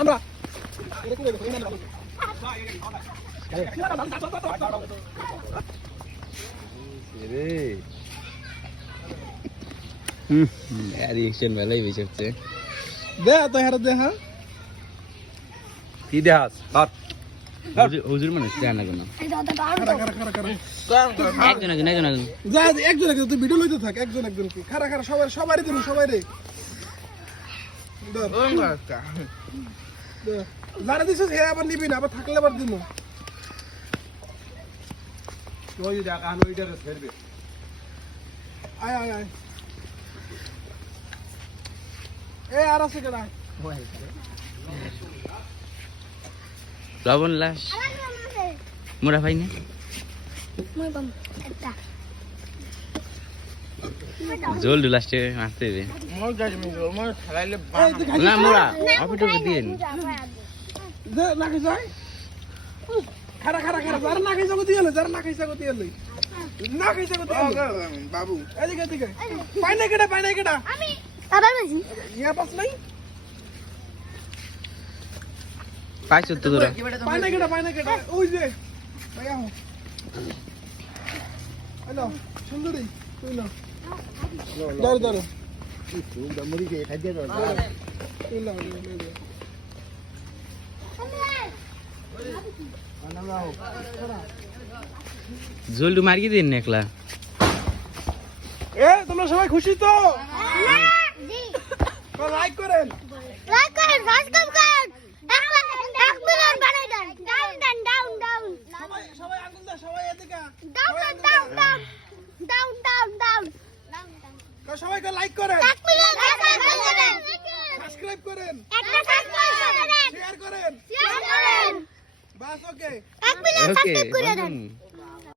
আমরা রিয়েকশন ভালোই বেশি দে তো হেরে দে হ্যাঁ কি দেখাস হুজুর মানুষ দেয় না কেন একজন একজন একজন একজন যা একজন একজন তুই ভিডিও লইতে থাক একজন একজন কি খারা খারা সবাই সবারই দিন সবাই রে যারা দিছিস হে আবার নিবি না আবার থাকলে আবার দিন ওই দেখা ওইটা ফেরবে আয় আয় আয় এ আর আছে কেডা লবণ লাশ মোরা ভাই না জল লাস্টে মারতে দে না মোরা অপিটো দিন দে না খাই যায় খারা খারা খারা যারা না খাইছে গতি হলো যারা না খাইছে গতি হলো না খাইছে গতি হলো বাবু এদিকে এদিকে পাই না কেডা আমি দাদা বেশি ইয়া পাস নাই পাইছ তো তোরা পাই না কেডা ওই যে ভাই আহ হ্যালো সুন্দরী তুই না ধর ধর তুই দমরি কে খাই দে ধর তুই না জলটু মারিয়ে দিন একলা এ তোমরা সবাই খুশি তো লাইক করেন সাবস্ক্রাইব করেন 1 মিলিয়ন বানাই দেন ডাউন সবাই আঙ্গুল দাও সবাই এদিকে ডাউন সবাইকে লাইক করেন 1 মিলিয়ন সাবস্ক্রাইব করেন একটা শেয়ার করেন বাস ওকে 1 মিলিয়ন ওকে সাবস্ক্রাইব করে দেন